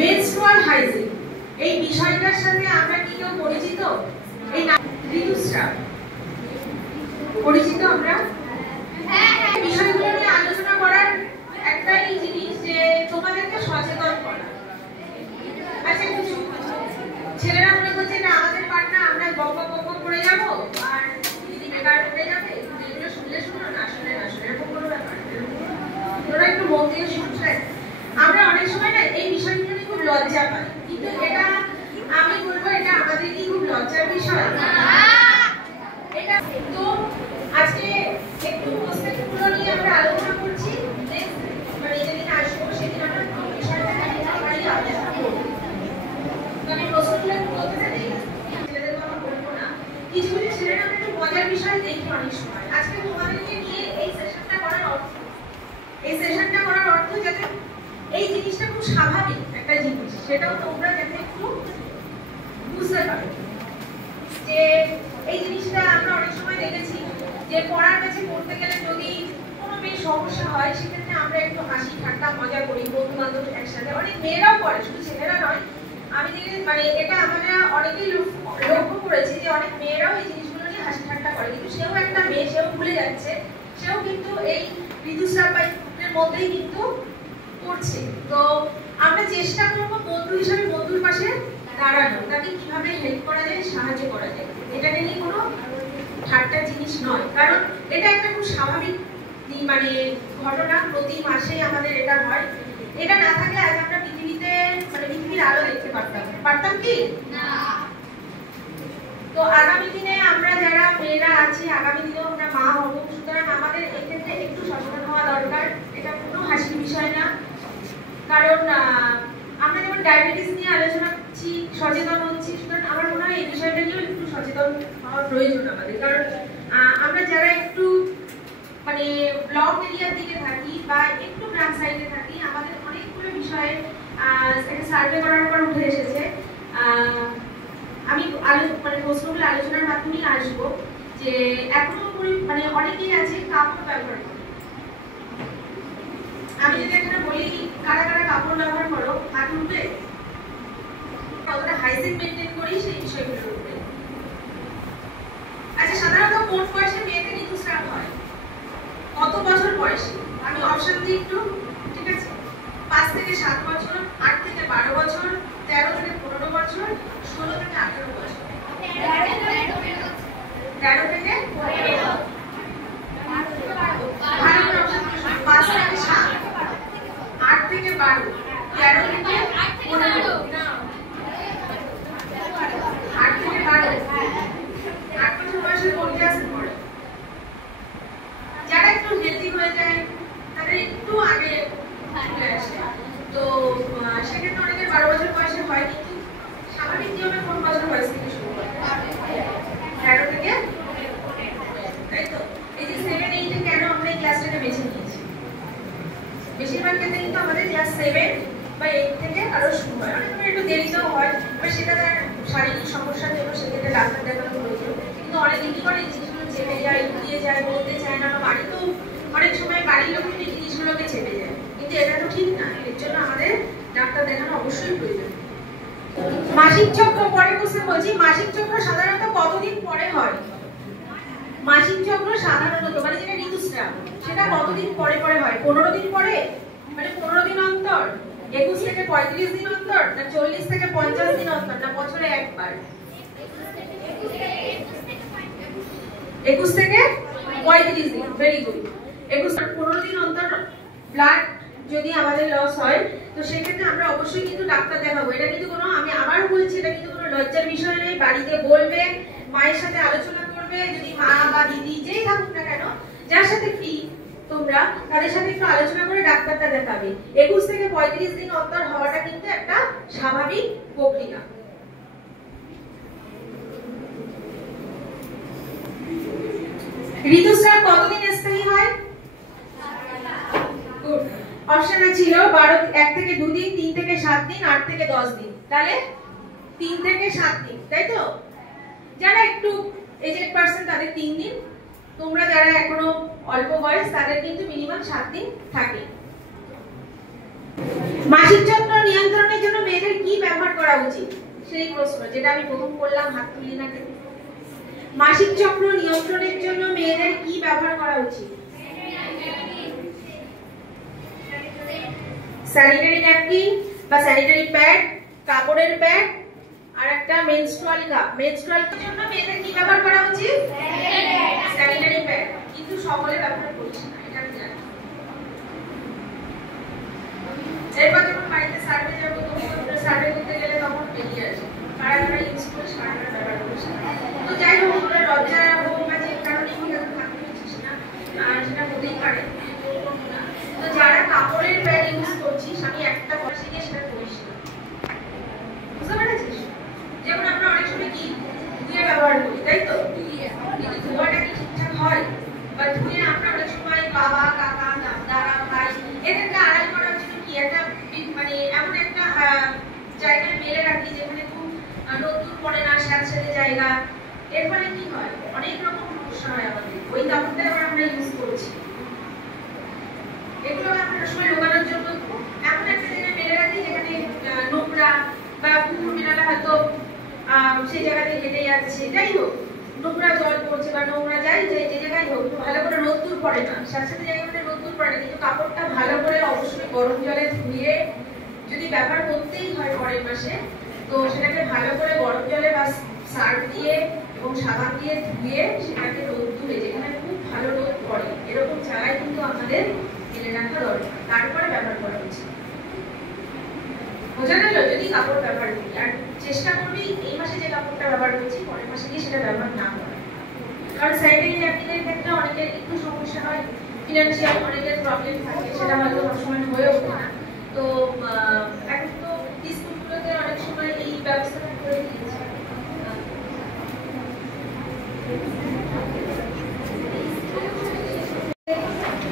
Menstrual hygiene এই বিষয়টার সাথে আমরা কি কেউ পরিচিত? এই ঋতুস্রাব পরিচিত আমরা? হ্যাঁ, বিষয়গুলো নিয়ে আলোচনা করার একটাই জিনিস যে তোমাদেরকে সচেতন করা। আচ্ছা, কিছু ছেলেরা মনে করছে না আমাদের পাঠ না, আমরা বক বক করে যাবো আর দিদি বেকার করে যাবে, এগুলো শুনলে শুনো না শুনে না শুনে, এরকম কোনো ব্যাপার। তোরা একটু মন দিয়ে শুনছে। আমরা অনেক সময় না এই বিষয়গুলো নিয়ে খুব লজ্জা পাই, কিন্তু এটা আমি বলবো এটা আমাদের কি খুব লজ্জার বিষয়? এটা তো আজকে একটু প্রস্তাবগুলো নিয়ে আমরা আলোচনা করছি। মানে যেদিন আসবো সেদিন আমরা বিষয়টা নিয়ে আলোচনা করবো। আমি প্রশ্নগুলো একটু বলতে থাকি, ছেলেদের কথা বলবো না। কিছু কিছু ছেলেরা আমরা একটু মজার বিষয় দেখি অনেক সময়। আজকে তোমাদেরকে নিয়ে এই সেশনটা করার অর্থ, এই সেশনটা করার অর্থ যাতে এই জিনিসটা খুব স্বাভাবিক একটা জিনিস, সেটাও তোমরা যাতে একটু বুঝতে পারো যে এই জিনিসটা আমরা অনেক সময় দেখেছি যে পড়ার কাছে পড়তে গেলে যদি কোনো মেয়ে সমস্যা হয় সেক্ষেত্রে আমরা একটু হাসি ঠাট্টা মজা করি, বন্ধু বান্ধব একসাথে। অনেক মেয়েরাও করে, শুধু ছেলেরা নয়। আমি মানে এটা আমরা অনেকেই লক্ষ্য করেছি যে অনেক মেয়েরাও এই জিনিসগুলো নিয়ে হাসি ঠাট্টা করে, কিন্তু সেও একটা মেয়ে, সেও ভুলে যাচ্ছে, সেও কিন্তু এই ঋতুস্রাবের মধ্যেই কিন্তু করছে। তো আমরা চেষ্টা করবো বন্ধু হিসাবে বন্ধুর পাশে দাঁড়ানো, তাকে কিভাবে হেল্প করা যায়, সাহায্য করা যায়। এটা নিয়ে কোনো ঠাট্টার জিনিস নয়, কারণ এটা একটা খুব স্বাভাবিক মানে ঘটনা, প্রতি মাসেই আমাদের এটা হয়। এটা না থাকলে আজ আমরা পৃথিবীতে মানে পৃথিবীর আলো দেখতে পারতাম কি না? তো আগামী দিনে আমরা যারা মেয়েরা আছি, আগামী দিনেও আমরা মা হবো, সুতরাং আমাদের এই ক্ষেত্রে একটু সচেতন হওয়া দরকার। এটা কোনো হাসির বিষয় না, কারণ আমরা যেমন ডায়াবেটিস নিয়ে আলোচনা করছি, সচেতন হচ্ছি, সুতরাং আমার মনে হয় এই বিষয়টা নিয়েও একটু সচেতন হওয়ার প্রয়োজন আমাদের। কারণ আমরা যারা একটু মানে ব্লক এরিয়ার দিকে থাকি বা একটু গ্রাম সাইডে থাকি, আমাদের অনেকগুলো বিষয়ে একটা সার্ভে করার পর উঠে এসেছে। আমি মানে প্রশ্নগুলো আলোচনার মাধ্যমেই আসবো যে এখনো মানে অনেকেই আছে কাপড় ব্যবহার করে। আমি যদি এখানে বলি কারা কারা কাপড় ব্যবহার করো, হাত উঠবে? কতটা হাইজিন মেনটেন করি সেই বিষয়গুলোর উপরে। আচ্ছা, সাধারণত কোন বয়সে মেয়েদের ঋতুস্রাব হয়? কত বছর বয়সে? আমি অপশন দিই একটু, ঠিক আছে? 5 থেকে 7 বছর, 8 থেকে 12 বছর, 13 থেকে 15 বছর, 16 থেকে 18 বছর। 13 থেকে 15। 5 থেকে 7, 8 থেকে 12, 13 থেকে 15, 8 থেকে 12, 8 বছর বয়সে কোন ক্লাসে পড়ে? যারা একটু হেলদি হয়ে যায় তাদের একটু আগে চলে আসে, তো সেক্ষেত্রে অনেকের 12 বছর বয়সে হয়, কিন্তু স্বাভাবিক নিয়মে কোন বছর বয়স থেকে শুরু হয়? 13 থেকে, তাই তো? এই যে 7, 8 কেন আমরা এই ক্লাসটাকে বেছে নিয়েছি? বেশিরভাগ ক্ষেত্রে কিন্তু আমাদের ক্লাস 7 বা 8 থেকে আরো শুরু হয়, অনেক সময় একটু দেরিতেও হয়, এবার সেটা তার শারীরিক সমস্যার জন্য সেক্ষেত্রে ডাক্তার দেখানো প্রয়োজন। কিন্তু অনেকে কি করে জিনিসগুলো চেপে যায়, উড়িয়ে যায়, বলতে চায় না, বাড়িতেও অনেক সময় বাড়ির লোক কিন্তু জিনিসগুলোকে চেপে যায়, কিন্তু এটা তো ঠিক না। এর জন্য আমাদের ডাক্তার দেখানো অবশ্যই প্রয়োজন। মাসিক চক্র পরে বুঝতে বলছি, মাসিক চক্র সাধারণত কতদিন পরে হয়? মাসিক চক্র সাধারণত মানে যেটা ঋতুস্রাব সেটা কতদিন পরে পরে হয়? 15 দিন পরে, মানে 15 দিন অন্তর, 21 থেকে 35 দিন অন্তর, না 40 থেকে 50 দিন অন্তর, না বছরে একবার? 21 থেকে 35 দিন। Very good. 15 দিন অন্তর ব্লাড যদি আমাদের লস হয়, তো সেক্ষেত্রে আমরা অবশ্যই কিন্তু ডাক্তার দেখাবো। এটা কিন্তু কোনো, আমি আবার বলছি, এটা কিন্তু কোনো লজ্জার বিষয় নেই। বাড়িতে বলবে, মায়ের সাথে আলোচনা করবে, যদি মা বা দিদি যেই থাকুক না কেন, যার সাথে ফ্রি তোমরা, তাদের সাথে একটু আলোচনা করে ডাক্তারটা দেখাবে। 21 থেকে 35 দিন অন্তর হওয়াটা কিন্তু একটা স্বাভাবিক প্রক্রিয়া। ঋতুস্রাব কতদিন স্থায়ী হয়? অপশনে ছিল 1 থেকে 2 দিন, 3 থেকে 7 দিন, 8 থেকে 10 দিন। তাহলে 3 থেকে 7 দিন, তাই তো? যারা একটু এজেড পারসন তাদের 3 দিন, তোমরা যারা এখনো অল্প বয়স তাদের কিন্তু মিনিমাম 7 দিন থাকে। মাসিক চক্র নিয়ন্ত্রণের জন্য করা উচিত? সেই প্রশ্ন যেটা আমি প্রথম করলাম, হাত তুলি না কেন। মাসিক চক্র নিয়ন্ত্রণের জন্য মেয়েদের কি ব্যবহার করা উচিত? স্যানিটারি ন্যাপকিন বা স্যানিটারি প্যাড, কাপড়ের প্যাড, আর একটা মেনস্ট্রুয়াল কাপ। মেনস্ট্রুয়াল কাপের জন্য মেয়েদের কি ব্যবহার করা উচিত? Sanitary pad. কিন্তু সকলে ব্যবহার করছে না, এটা আমি জানি। এরপর যখন বাড়িতে সার্ভে যাবো, তখন সার্ভে করতে গেলে তখন বেরিয়ে আসে কারা কারা ইউজ করে, কারা কারা ব্যবহার করছে। তো যাই হোক, ওরা লজ্জা হোক বা যে কারণে হোক এখন থাকতে পারছিস না, আর সেটা হতেই পারে। তো যারা কাপড়ের প্যাড ইউজ করছিস, আমি একটা কথা শিখে সেটা করিস না। বুঝতে পেরেছিস? যেমন আমরা অনেক সময় কি ধুয়ে ব্যবহার করি, তাই তো? কিন্তু ধোয়াটা কি ঠিকঠাক হয়? বা ধুয়ে আমরা অনেক সময় বাবা, কাকা, দাদা, ভাই এদেরকে আড়াল করার জন্য কি একটা মানে এমন একটা জায়গায় মেলে রাখি যেখানে খুব রোদ্দুর পড়ে না, স্যাঁতসেঁতে জায়গা। এর ফলে কি হয়? অনেক রকম সমস্যা হয় আমাদের। ওই কাপড়টা আবার আমরা ইউজ করছি। এগুলো আমরা সময় লোকানোর জন্য এমন একটা জায়গায় মেলে রাখি যেখানে নোংরা বা কুকুর বিড়ালা হয়তো সেই জায়গাতে হেঁটে যাচ্ছে, যাই হোক নোংরা জল পড়ছে বা নোংরা যাই যে জায়গায় হোক, ভালো করে রোদ্দুর পড়ে না, স্যাঁতসেঁতে জায়গা মানে রোদ্দুর পড়ে না, কিন্তু কাপড়টা ভালো করে অবশ্যই গরম জলে ধুয়ে যদি ব্যবহার করতেই হয় পরের মাসে, তো সেটাকে ভালো করে গরম জলে বা সার্ফ দিয়ে এবং সাবান দিয়ে ধুয়ে সেটাকে রোদ্দুরে, যেখানে খুব ভালো রোদ পড়ে এরকম জায়গায় কিন্তু আমাদের ফেলে রাখা দরকার, তারপরে ব্যবহার করা উচিত। বোঝা গেল? যদি কাপড় ব্যবহার করি, আর চেষ্টা করবি এই মাসে যে কাপড়টা ব্যবহার করছি পরের মাসে গিয়ে সেটা ব্যবহার না করা। কারণ স্যানিটারি ন্যাপকিনের ক্ষেত্রে অনেকের একটু সমস্যা হয়, ফিনান্সিয়াল অনেকের প্রবলেম থাকে, সেটা হয়তো সবসময় হয়ে ওঠে না। তো এখন তো স্কুলগুলোতে অনেক সময় এই ব্যবস্থাটা করে দিয়েছে।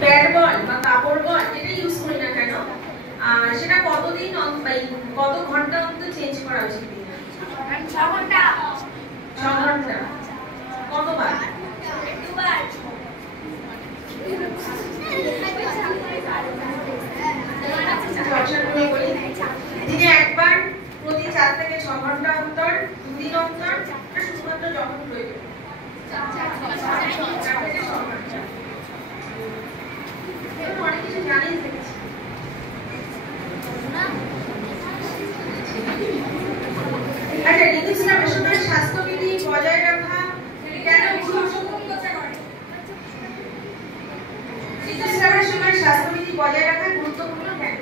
প্যাড বল বা কাপড় বল যেটা ইউজ করি না কেন, সেটা কতদিন কত ঘন্টা অন্তর চেঞ্জ করা উচিত? 6 ঘন্টা। 6 ঘন্টা। কতবার? দিনে একবার, প্রতি 4 থেকে 6 ঘন্টা অন্তর, 2 দিন অন্তর, শুধুমাত্র যখন প্রয়োজন। অনেক কিছু জানিস দেখছি। আচ্ছা, ঋতুস্রাবের সময় স্বাস্থ্যবিধি বজায় রাখা কেন গুরুত্বপূর্ণ? ঋতুস্রাবের সময় স্বাস্থ্যবিধি বজায় রাখা গুরুত্বপূর্ণ কেন?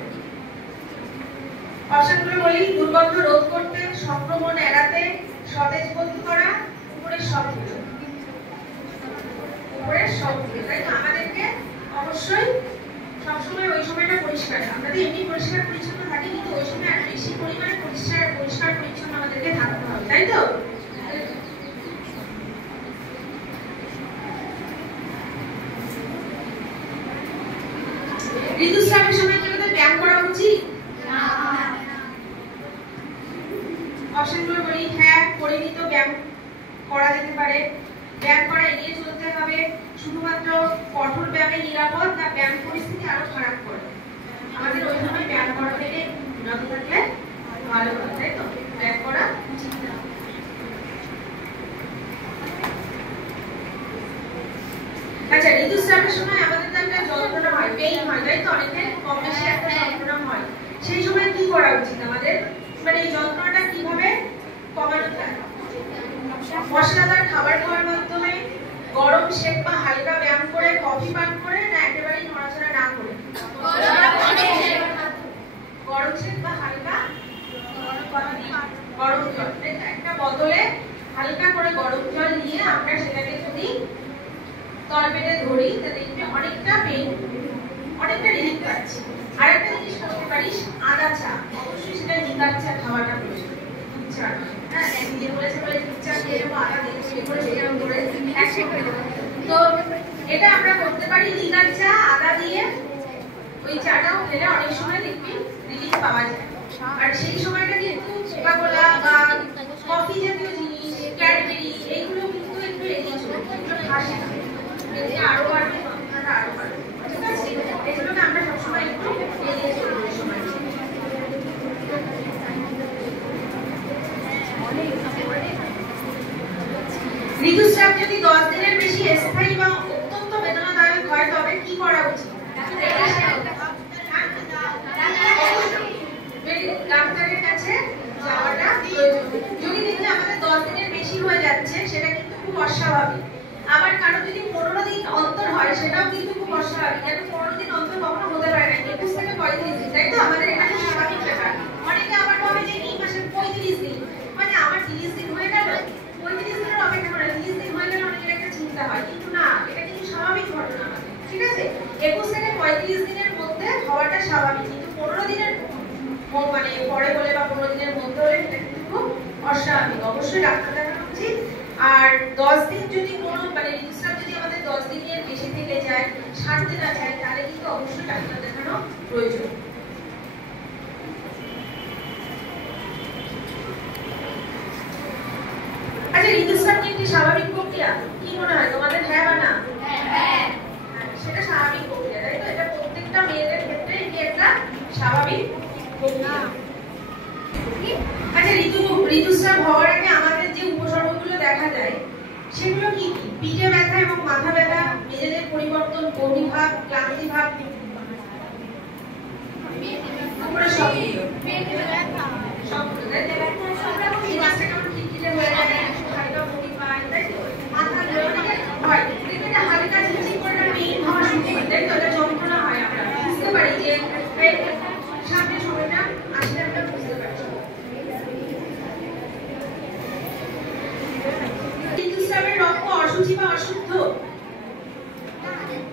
অপশনগুলো বলি: দুর্গন্ধ রোধ করতে, সংক্রমণ এড়াতে, সতেজ বোধ করা, উপরের সবগুলো। উপরের সবগুলো, তাই তো? আমাদেরকে অবশ্যই সবসময় ওই সময়টা পরিষ্কার, আমরা তো এমনি পরিষ্কার পরিচ্ছন্ন থাকি, কিন্তু ওই সময় আর বেশি পরিমাণে পরিষ্কার পরিচ্ছন্ন আমাদেরকে থাকতে হবে, তাই তো? ঋতুস্রাবের সময় কি আমাদের ব্যায়াম করা উচিত? অপশনগুলো বলি: হ্যাঁ, পরিমিত ব্যায়াম করা যেতে পারে, ব্যায়াম করা এড়িয়ে চলতে হবে, শুধুমাত্র কঠোর ব্যায়ামে নিরাপদ, না ব্যায়াম পরিস্থিতি আরো খারাপ করে। আমাদের ওই সময় ব্যায়াম করা থেকে বিরত থাকলে ভালো হয়, তাই তো? ব্যায়াম করা উচিত না। আচ্ছা, ঋতুস্রাবের সময় আমাদের তো একটা যন্ত্রণা হয়, পেইন হয়, তাই তো? অনেকের কম বেশি একটা যন্ত্রণা হয়। সেই সময় কি করা উচিত আমাদের? মানে এই যন্ত্রণাটা কিভাবে কমানো যায়? মশলাদার খাবার খাওয়ার মাধ্যমে, গরম সেক বা হালকা ব্যায়াম করে, কফি পান করে, না একেবারেই নড়াচড়া না করে? গরম সেক বা হালকা গরম জল, একটা বোতলে হালকা করে গরম জল নিয়ে আমরা সেটাকে যদি তলপেটে ধরি, তাহলে অনেকটা পেইন, অনেকটা রিলিফ পাচ্ছি। আরেকটা জিনিস করতে পারিস, আদা চা, অবশ্যই সেটা নিকার চা খাওয়াটা প্রয়োজন। দুধ চা, হ্যাঁ, নিজে বলেছে বলে দুধ চা খেয়ে নেবো, আদা দিয়ে খেয়ে করে সেরকম করে একশো করে দেবো। তো এটা আমরা করতে পারি, নিকার চা আদা দিয়ে, ওই চাটাও খেলে অনেক সময় দেখবি রিলিফ পাওয়া যায়। আর সেই সময়টা কিন্তু কোকা-কোলা বা কফি জাতীয় জিনিস, ক্যাডবেরি, এইগুলো কিন্তু একটু এড়িয়ে চলবে, এগুলো খাস না, আরো বাড়বে, যন্ত্রণাটা আরো বাড়বে, ঠিক আছে? এই জন্য আমরা সবসময় একটু এড়িয়ে চলবো এই সময়। ঋতুস্রাব যদি 10 দিনের বেশি স্থায়ী বা অত্যন্ত বেদনাদায়ক হয় তবে কি করা উচিত? ডাক্তারের কাছে যাওয়াটা প্রয়োজন। যদি দেখি আমাদের 10 দিনের বেশি হয়ে যাচ্ছে সেটা কিন্তু খুব অস্বাভাবিক। আবার কারো যদি 15 দিন অন্তর হয় সেটাও কিন্তু খুব অস্বাভাবিক। কারণ 15 দিন অন্তর কখনো হতে পারে না, 21 থেকে 35 দিন, তাই তো? আমাদের এখানে স্বাভাবিক ব্যাপার। অনেকে আবার ভাবে যে এই মাসে 35 দিন, মানে আমার 30 দিন হয়ে গেল, 35 দিনের অপেক্ষা করে 30 দিন হয়ে গেলে অনেকের একটা চিন্তা হয়, কিন্তু না, এটা কিন্তু স্বাভাবিক ঘটনা আমাদের, ঠিক আছে? 21 থেকে 35 দিনের মধ্যে হওয়াটা স্বাভাবিক, কিন্তু 15 দিনের মানে পরে বলে বা 15 দিনের মধ্যে হলে এটা কিন্তু খুব অস্বাভাবিক। অবশ্যই ডাক্তার দেখানো উচিত। আর 10 দিন যদি কোনো মানে ঋতুস্রাব যদি আমাদের 10 দিনের বেশি থেকে যায়, সারতে না চায়, তাহলে কিন্তু অবশ্যই ডাক্তার দেখানো প্রয়োজন। আচ্ছা, ঋতুস্রাব কি একটি স্বাভাবিক প্রক্রিয়া? কি মনে হয় তোমাদের, হ্যাঁ বা না? হ্যাঁ, সেটা স্বাভাবিক প্রক্রিয়া, তাই তো? এটা প্রত্যেকটা মেয়েদের ক্ষেত্রে এটি একটা স্বাভাবিক প্রক্রিয়া। আচ্ছা, ঋতুস্রাব হওয়ার আগে আমাদের যে উপসর্গগুলো দেখা যায় সেগুলো কি কি? পিঠে ব্যথা এবং মাথা ব্যথা, মেজাজের পরিবর্তন, বমিভাব, ক্লান্তিভাব, তারপরে সবগুলো সবগুলো তাই তো? এই মাসটা কেমন খিটখিটে হয়ে যায়, হালকা বমি পায়, তাই তো? মাথা হয়, কিন্তু এটা হালকা ঝিঝি করে পেইন হওয়া শুরু হয়, তাই তো? এটা যন্ত্রণা হয়, আমরা বুঝতে পারি যে সামনে সময়টা আসলে আমরা বুঝতে পারছি। ঋতুস্রাবের রক্ত অশুচি বা অশুদ্ধ?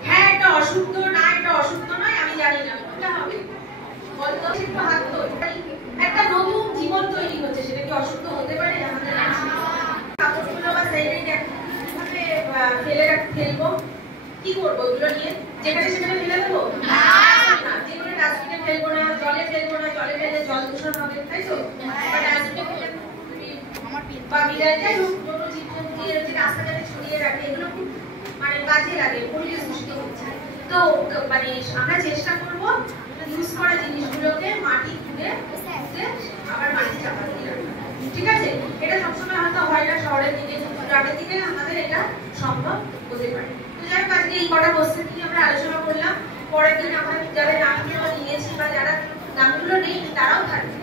হ্যাঁ, এটা অশুদ্ধ, না এটা অশুদ্ধ নয়, আমি জানি না কোনটা হবে, বলতো একটু হাত তো। একটা নতুন জীবন তৈরি হচ্ছে, সেটা কি অশুদ্ধ হতে পারে? আমাদের কাপড়গুলো বা স্যানিটারি কিভাবে ফেলবো? কি করবো ওগুলো নিয়ে? যেখানে সেখানে ফেলে দেবো না, যেগুলো ডাস্টবিনে ফেলবো না, জলে ফেলবো না, জলে ফেলে জল দূষণ হবে, তাই তো? বা ডাস্টবিনে ফেলে বা বিদায় যাই হোক, কোনো জীবজন্তু যে রাস্তাঘাটে ছড়িয়ে রাখে, এগুলো খুব মানে বাজে লাগে, পরিবেশ দূষিত হচ্ছে। তো মানে আমরা চেষ্টা করবো ইউজ করা জিনিসগুলোকে মাটি খুঁড়ে আবার মাটি চাপা দিয়ে রাখা, ঠিক আছে? এটা সবসময় হয়তো হয় না শহরের দিকে, গ্রামের দিকে আমাদের এটা সম্ভব হতে পারে। তো যাই হোক, আজকে এই কটা কোশ্চেন নিয়ে আমরা আলোচনা করলাম। পরের দিন আমরা যাদের নামগুলো নিয়েছি বা যারা নামগুলো নেই তারাও থাকবে।